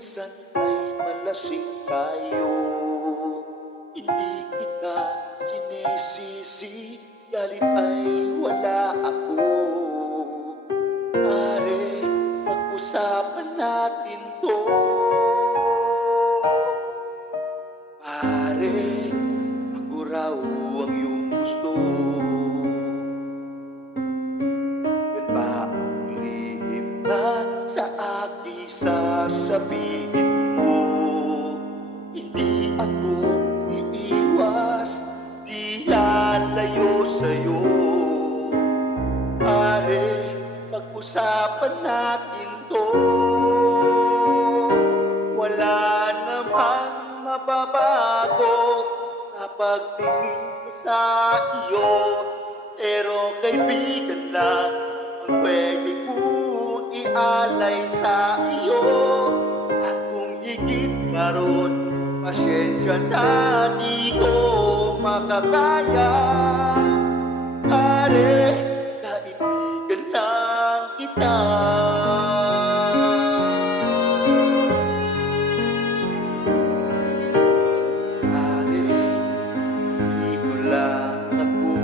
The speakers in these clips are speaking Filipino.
minsan ay malasing tayo. Hindi kita sinisisi, galit ay wala ako. Pare, pag-usapan natin to. Pare, ako raw ang iyong gusto. Yan ba ang lihim na sa aking sasabihin mo? Hindi ako iiwas, di lalayo sa'yo. Pare, pag-usapan natin to. Wala namang mababago sa pagtingin ko sa iyo, pero kaibigan lang ang pwede kong ialay sa iyo. At kung higit ka ron, pasensya na di ko makakaya. Pare, kaibigan lang kita. Pare, hindi ko lang ako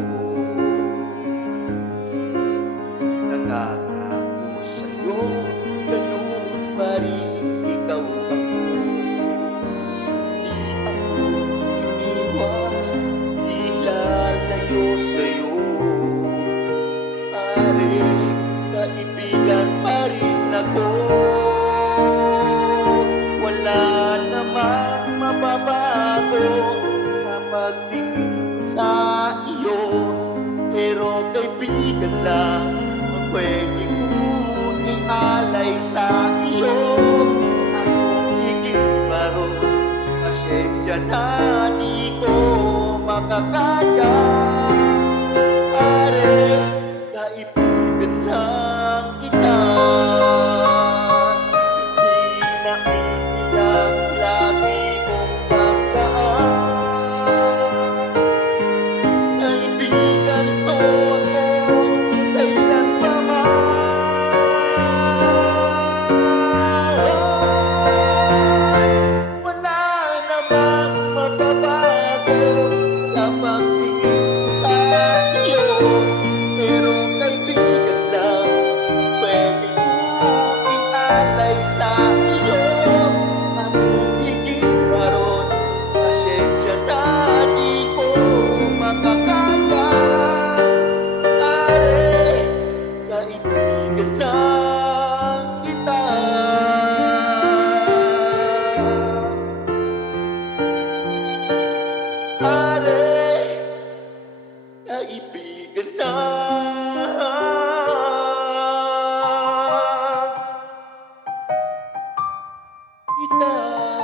nangangako sa'yo, ganun pa rin ikaw ako. Di ako iniwas, di lalayo sa'yo. Pare, kaibigan pa rin ako. Wala namang mababago sa pagtingin sa iyo, pero kaibigan lang ang pwede kong ialay sa iyo. At kung higit pa ron, pasensya na di ko makakaya. Pare, kaibigan lang kita. Hindi na iiyak lagi mong tandaan. Kaibigan to ako kailan pa man. Wala namang mababago sa pagtingin sa iyo, pero kaibigan lang pwede kong ialay sa iyo. At kung higit pa ron, pasensya na di ko makakaya. Pare, kaibigan lang kita. Pare, kaibigan lang kita.